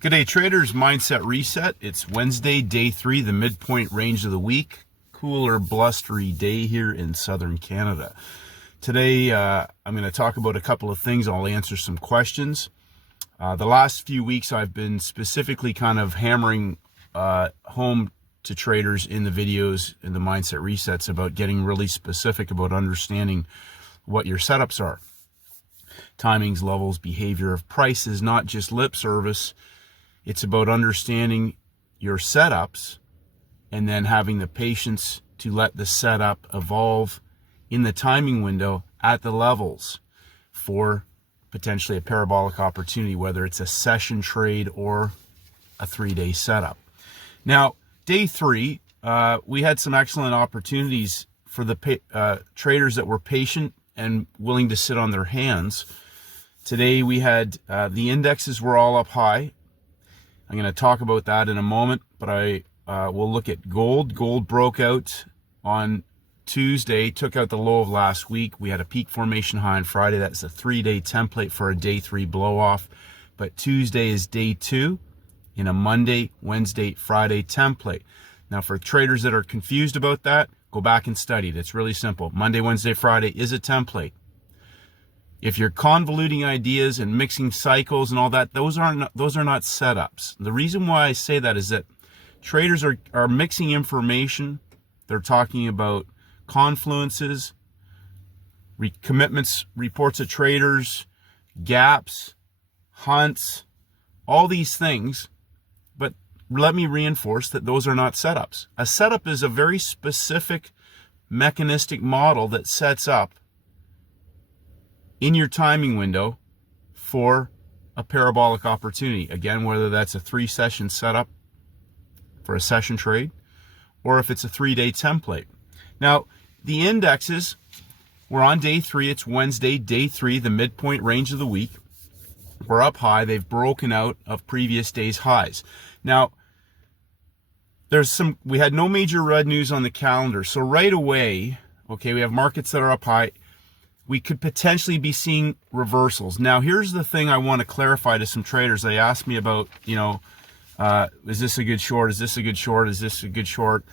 Good day, traders. Mindset reset. It's Wednesday, day 3, the midpoint range of the week. Cooler, blustery day here in southern Canada. Today, I'm going to talk about a couple of things. I'll answer some questions. The last few weeks, I've been specifically kind of hammering home to traders in the videos, in the mindset resets, about getting really specific about understanding what your setups are. Timings, levels, behavior of prices, not just lip service. It's about understanding your setups and then having the patience to let the setup evolve in the timing window at the levels for potentially a parabolic opportunity, whether it's a session trade or a 3-day setup. Now, day 3, we had some excellent opportunities for the traders that were patient and willing to sit on their hands. Today we had the indexes were all up high. I'm going to talk about that in a moment, but I will look at gold. Gold broke out on Tuesday, took out the low of last week. We had a peak formation high on Friday. That's a 3-day template for a day 3 blow off. But Tuesday is day 2 in a Monday, Wednesday, Friday template. Now, for traders that are confused about that, go back and study it. It's really simple. Monday, Wednesday, Friday is a template. If you're convoluting ideas and mixing cycles and all that, those are not setups. The reason why I say that is that traders are mixing information. They're talking about confluences, commitments, reports of traders, gaps, hunts, all these things. But let me reinforce that those are not setups. A setup is a very specific mechanistic model that sets up in your timing window for a parabolic opportunity. Again, whether that's a 3-session setup for a session trade or if it's a 3-day template. Now, the indexes, we're on day 3. It's Wednesday, day 3, the midpoint range of the week. We're up high. They've broken out of previous day's highs. Now, we had no major red news on the calendar. So right away, okay, we have markets that are up high. We could potentially be seeing reversals. Now, here's the thing I want to clarify to some traders. They asked me about, is this a good short? Is this a good short? Is this a good short?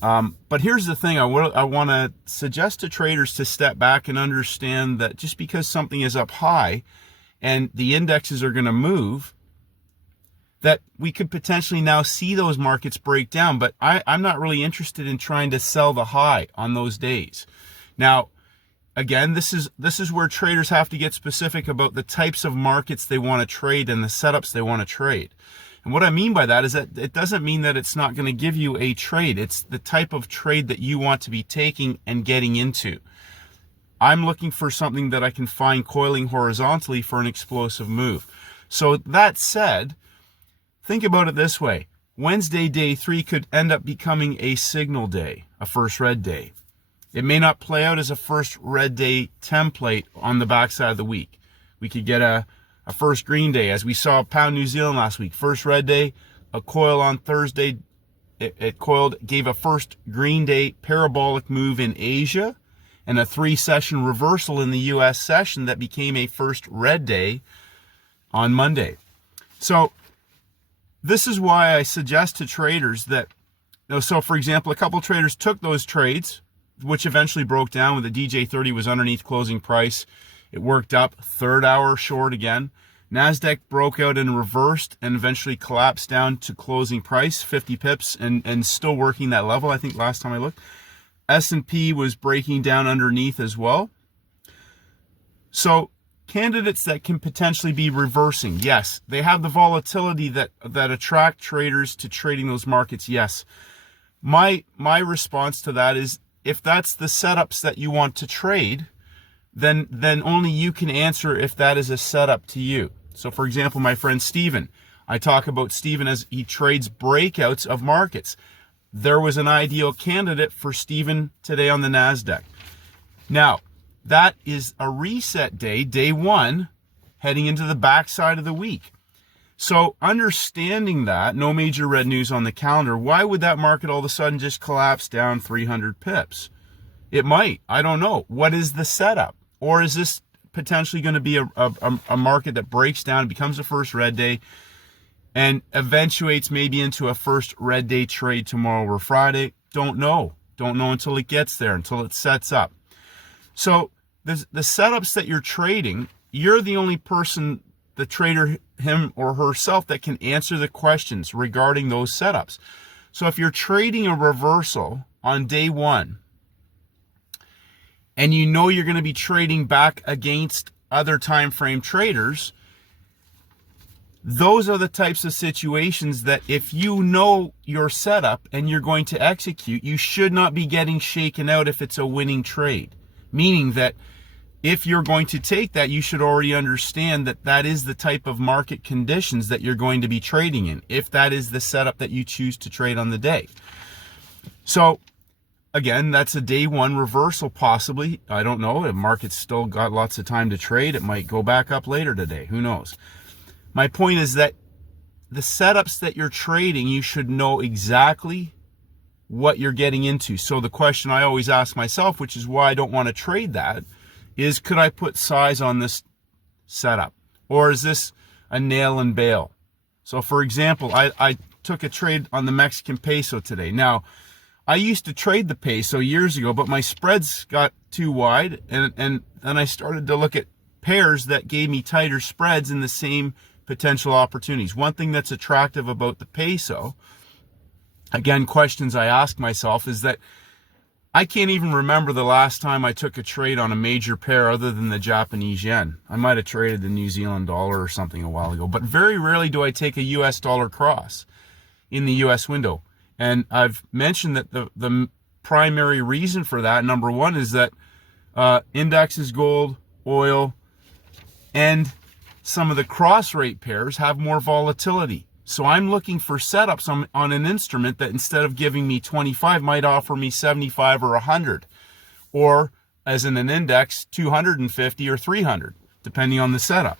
But here's the thing I want to suggest to traders to step back and understand that just because something is up high and the indexes are going to move, that we could potentially now see those markets break down. But I'm not really interested in trying to sell the high on those days. Now, again, this is where traders have to get specific about the types of markets they want to trade and the setups they want to trade. And what I mean by that is that it doesn't mean that it's not going to give you a trade. It's the type of trade that you want to be taking and getting into. I'm looking for something that I can find coiling horizontally for an explosive move. So that said, think about it this way. Wednesday, day 3 could end up becoming a signal day, a first red day. It may not play out as a first red day template on the backside of the week. We could get a first green day, as we saw pound New Zealand last week. First red day, a coil on Thursday. It coiled, gave a first green day parabolic move in Asia and a 3-session reversal in the U.S. session that became a first red day on Monday. So this is why I suggest to traders that, so for example, a couple traders took those trades, which eventually broke down when the DJ30 was underneath closing price. It worked up, 3rd hour short again. NASDAQ broke out and reversed and eventually collapsed down to closing price, 50 pips, and still working that level, I think last time I looked. S&P was breaking down underneath as well. So candidates that can potentially be reversing, yes. They have the volatility that attract traders to trading those markets, yes. My response to that is, if that's the setups that you want to trade, then only you can answer if that is a setup to you. So for example, my friend Steven, I talk about Steven as he trades breakouts of markets. There was an ideal candidate for Steven today on the NASDAQ. Now, that is a reset day, day 1, heading into the backside of the week. So understanding that, no major red news on the calendar, why would that market all of a sudden just collapse down 300 pips? It might. I don't know. What is the setup? Or is this potentially going to be a market that breaks down, becomes a first red day, and eventuates maybe into a first red day trade tomorrow or Friday. Don't know until it gets there, until it sets up. So the setups that you're trading, you're the only person, the trader, him or herself, that can answer the questions regarding those setups. So if you're trading a reversal on day one and you know you're going to be trading back against other time frame traders, those are the types of situations that if you know your setup and you're going to execute, you should not be getting shaken out if it's a winning trade. Meaning that if you're going to take that, you should already understand that that is the type of market conditions that you're going to be trading in, if that is the setup that you choose to trade on the day. So again, that's a day one reversal possibly. I don't know. The market's still got lots of time to trade. It might go back up later today. Who knows? My point is that the setups that you're trading, you should know exactly what you're getting into. So the question I always ask myself, which is why I don't want to trade that, is could I put size on this setup? Or is this a nail and bail? So for example, I took a trade on the Mexican peso today. Now, I used to trade the peso years ago, but my spreads got too wide, and then I started to look at pairs that gave me tighter spreads in the same potential opportunities. One thing that's attractive about the peso, again, questions I ask myself, is that I can't even remember the last time I took a trade on a major pair other than the Japanese yen. I might have traded the New Zealand dollar or something a while ago, but very rarely do I take a US dollar cross in the US window. And I've mentioned that the primary reason for that, number one, is that indexes, gold, oil, and some of the cross rate pairs have more volatility. So I'm looking for setups on an instrument that instead of giving me 25 might offer me 75 or 100, or as in an index 250 or 300, depending on the setup.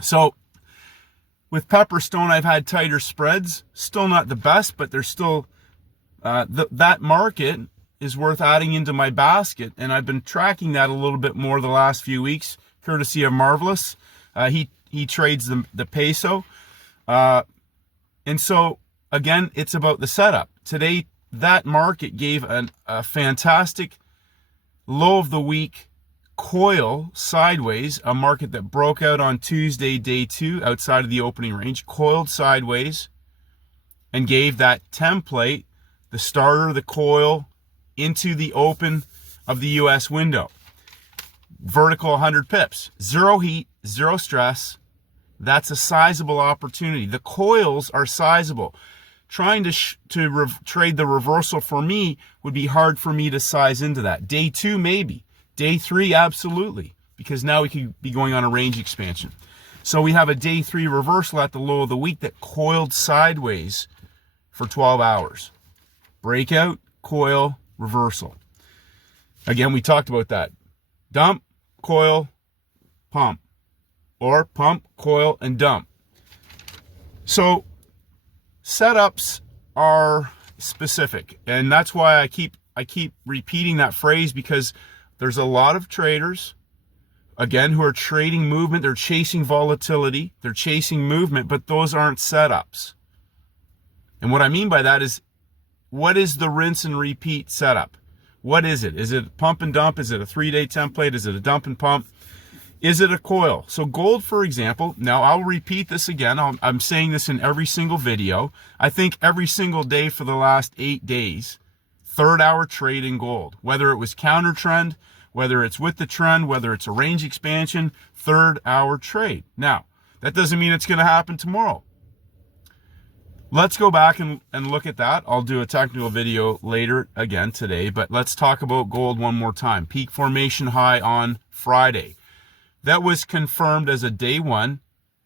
So with Pepperstone, I've had tighter spreads, still not the best, but they're still that market is worth adding into my basket, and I've been tracking that a little bit more the last few weeks, courtesy of Marvelous. He trades the peso. And so, again, it's about the setup. Today, that market gave a fantastic low of the week coil sideways, a market that broke out on Tuesday, day two, outside of the opening range, coiled sideways, and gave that template, the starter, the coil, into the open of the US window. Vertical 100 pips, zero heat, zero stress. That's a sizable opportunity. The coils are sizable. Trying to trade the reversal for me would be hard for me to size into that. Day two, maybe. Day three, absolutely, because now we could be going on a range expansion. So we have a day three reversal at the low of the week that coiled sideways for 12 hours. Breakout, coil, reversal. Again, we talked about that. Dump, coil, pump. Or pump, coil, and dump. So setups are specific, and that's why I keep repeating that phrase, because there's a lot of traders, again, who are trading movement. They're chasing volatility, they're chasing movement, but those aren't setups. And what I mean by that is, what is the rinse and repeat setup? What is it? Is it pump and dump? Is it a 3-day template? Is it a dump and pump? Is it a coil? So gold, for example, now I'll repeat this again. I'm saying this in every single video. I think every single day for the last 8 days, third hour trade in gold, whether it was counter trend, whether it's with the trend, whether it's a range expansion, third hour trade. Now, that doesn't mean it's going to happen tomorrow. Let's go back and look at that. I'll do a technical video later again today, but let's talk about gold one more time. Peak formation high on Friday. That was confirmed as a day one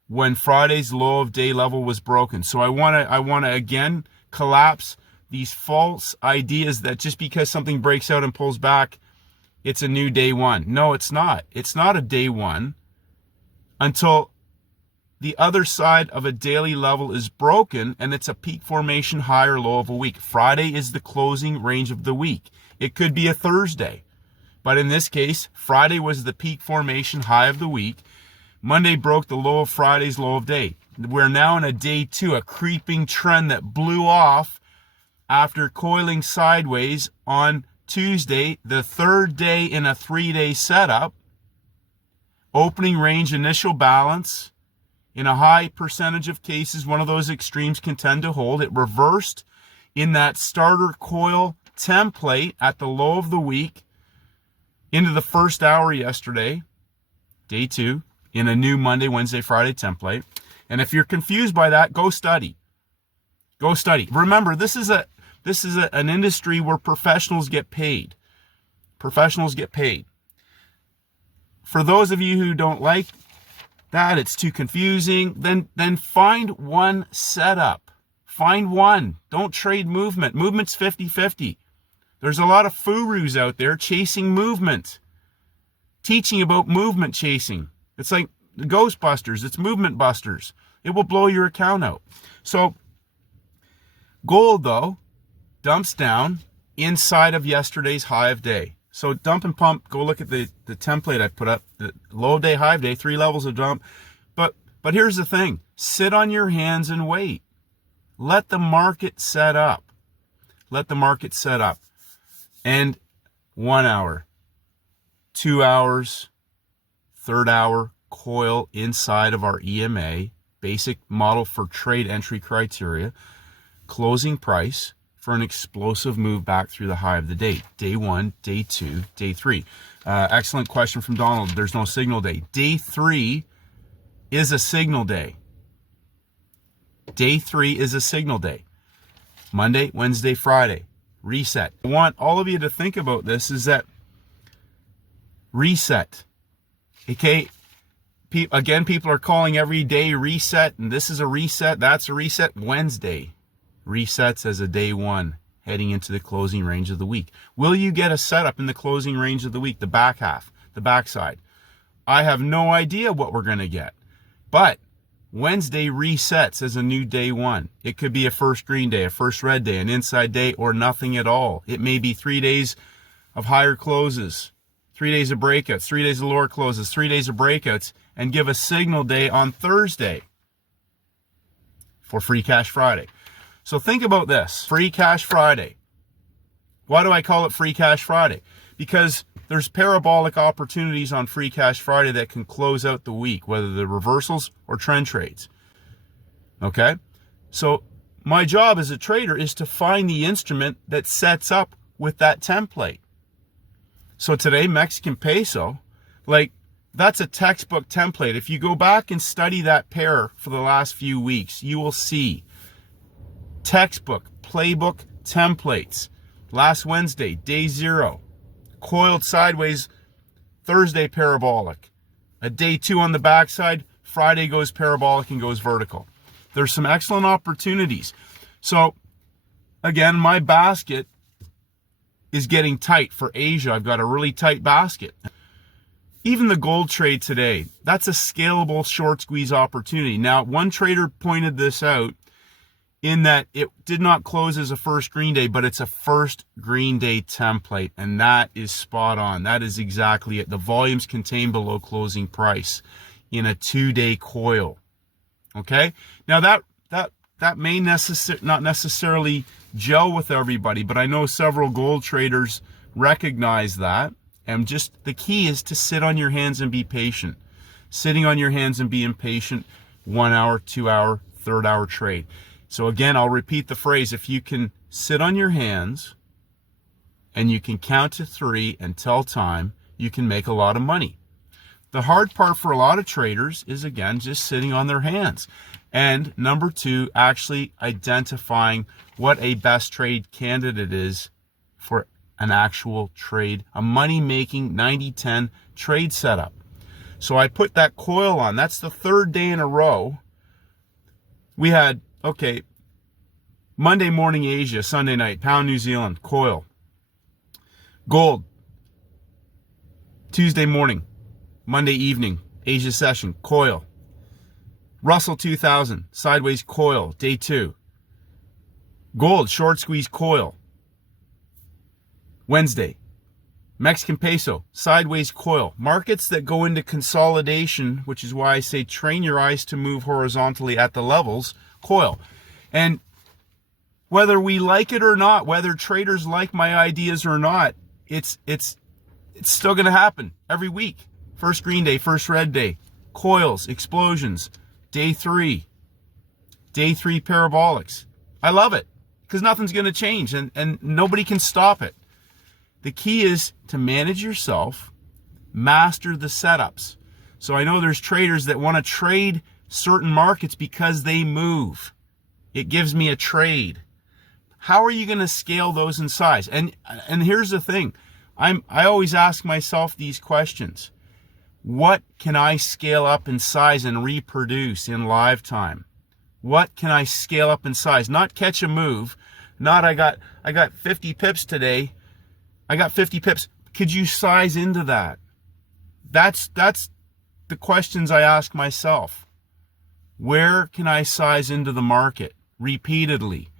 when Friday's low of day level was broken. So I want to again collapse these false ideas that just because something breaks out and pulls back, it's a new day one. No, it's not. It's not a day one until the other side of a daily level is broken and it's a peak formation high or low of a week. Friday is the closing range of the week. It could be a Thursday. But in this case, Friday was the peak formation high of the week. Monday broke the low of Friday's low of day. We're now in a day 2, a creeping trend that blew off after coiling sideways on Tuesday, the third day in a 3-day setup. Opening range, initial balance. In a high percentage of cases, one of those extremes can tend to hold. It reversed in that starter coil template at the low of the week into the first hour yesterday, day 2, in a new Monday, Wednesday, Friday template. And if you're confused by that, go study. Go study. Remember, this is an industry where professionals get paid. Professionals get paid. For those of you who don't like that, it's too confusing, then find one setup. Find one. Don't trade movement. Movement's 50-50. There's a lot of furus out there chasing movement, teaching about movement chasing. It's like the Ghostbusters. It's movement busters. It will blow your account out. So gold, though, dumps down inside of yesterday's high of day. So dump and pump, go look at the template I put up, the low day, high of day, 3 levels of dump. But here's the thing. Sit on your hands and wait. Let the market set up. Let the market set up. And 1 hour, 2 hours, third hour coil inside of our EMA, basic model for trade entry criteria, closing price for an explosive move back through the high of the day. Day 1, day 2, day 3. Excellent question from Donald. There's no signal day. Day 3 is a signal day. Day 3 is a signal day. Monday, Wednesday, Friday. Reset. I want all of you to think about this, is that reset. Okay? Again, people are calling every day reset, and this is a reset, that's a reset. Wednesday resets as a day 1, heading into the closing range of the week. Will you get a setup in the closing range of the week, the back half, the backside? I have no idea what we're going to get. But Wednesday resets as a new day 1. It could be a first green day, a first red day, an inside day, or nothing at all. It may be 3 days of higher closes, 3 days of breakouts, 3 days of lower closes, 3 days of breakouts, and give a signal day on Thursday for Free Cash Friday. So think about this, Free Cash Friday. Why do I call it Free Cash Friday? Because there's parabolic opportunities on Free Cash Friday that can close out the week, whether they're reversals or trend trades. Okay? So my job as a trader is to find the instrument that sets up with that template. So today, Mexican peso, that's a textbook template. If you go back and study that pair for the last few weeks, you will see textbook, playbook templates. Last Wednesday, day 0. Coiled sideways, Thursday parabolic. A day 2 on the backside, Friday goes parabolic and goes vertical. There's some excellent opportunities. So again, my basket is getting tight for Asia. I've got a really tight basket. Even the gold trade today, that's a scalable short squeeze opportunity. Now, one trader pointed this out in that it did not close as a first green day, but it's a first green day template, and that is spot on. That is exactly it. The volumes contained below closing price in a 2-day coil. Okay? Now that may not necessarily gel with everybody, but I know several gold traders recognize that. And just the key is to sit on your hands and be patient. Sitting on your hands and being patient, 1 hour, 2 hour, third hour trade. So again, I'll repeat the phrase. If you can sit on your hands and you can count to 3 and tell time, you can make a lot of money. The hard part for a lot of traders is, again, just sitting on their hands. And number 2, actually identifying what a best trade candidate is for an actual trade, a money-making 90-10 trade setup. So I put that coil on. That's the 3rd day in a row. We had, okay, Monday morning Asia, Sunday night, pound New Zealand, coil. Gold, Tuesday morning, Monday evening, Asia session, coil. Russell 2000, sideways coil, day 2. Gold, short squeeze coil. Wednesday, Mexican peso, sideways coil. Markets that go into consolidation, which is why I say train your eyes to move horizontally at the levels, coil. And whether we like it or not, whether traders like my ideas or not, it's still going to happen every week. First green day, first red day, coils, explosions, day 3 parabolics. I love it because nothing's going to change and nobody can stop it. The key is to manage yourself, master the setups. So I know there's traders that want to trade certain markets because they move. It gives me a trade. How are you going to scale those in size? And here's the thing. I always ask myself these questions. What can I scale up in size and reproduce in live time? What can I scale up in size? Not catch a move. Not I got 50 pips today. I got 50 pips. Could you size into that? That's the questions I ask myself. Where can I size into the market repeatedly?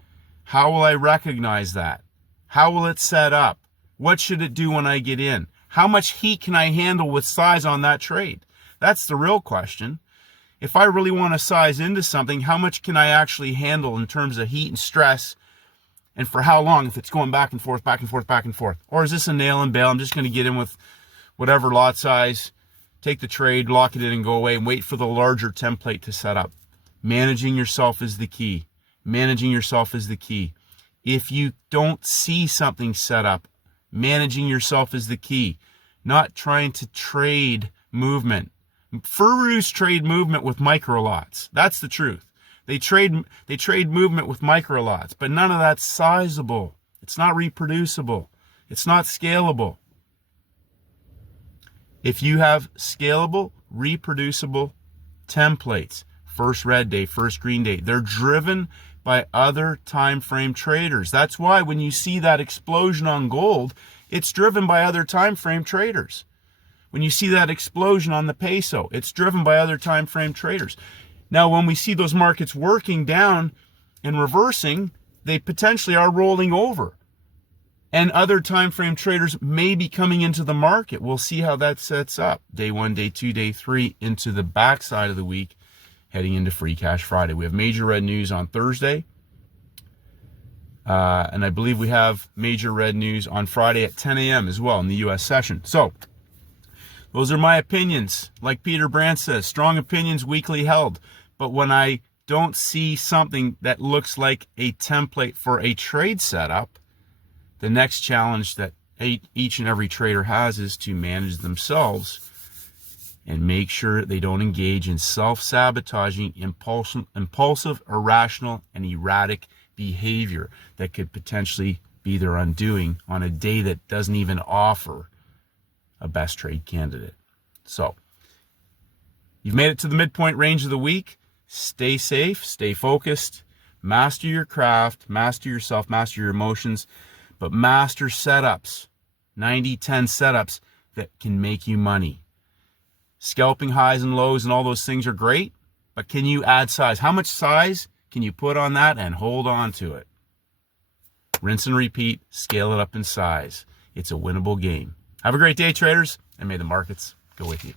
How will I recognize that? How will it set up? What should it do when I get in? How much heat can I handle with size on that trade? That's the real question. If I really want to size into something, how much can I actually handle in terms of heat and stress? And for how long, if it's going back and forth, back and forth, back and forth? Or is this a nail and bail? I'm just going to get in with whatever lot size, take the trade, lock it in and go away and wait for the larger template to set up. Managing yourself is the key. Managing yourself is the key. If you don't see something set up, managing yourself is the key. Not trying to trade movement. Furrows trade movement with micro lots. That's the truth. They trade movement with micro lots, but none of that's sizable. It's not reproducible. It's not scalable. If you have scalable, reproducible templates, first red day, first green day, they're driven by other time frame traders. That's why when you see that explosion on gold, it's driven by other time frame traders. When you see that explosion on the peso, it's driven by other time frame traders. Now, when we see those markets working down and reversing, they potentially are rolling over. And other time frame traders may be coming into the market. We'll see how that sets up. Day 1, day 2, day 3 into the backside of the week, heading into Free Cash Friday. We have major red news on Thursday. And I believe we have major red news on Friday at 10 a.m. as well in the U.S. session. So those are my opinions. Like Peter Brandt says, strong opinions weakly held. But when I don't see something that looks like a template for a trade setup, the next challenge that each and every trader has is to manage themselves and make sure they don't engage in self-sabotaging, impulsive, irrational, and erratic behavior that could potentially be their undoing on a day that doesn't even offer a best trade candidate. So, you've made it to the midpoint range of the week. Stay safe, stay focused, master your craft, master yourself, master your emotions, but master setups, 90-10 setups that can make you money. Scalping highs and lows and all those things are great, but can you add size? How much size can you put on that and hold on to it? Rinse and repeat, scale it up in size. It's a winnable game. Have a great day, traders, and may the markets go with you.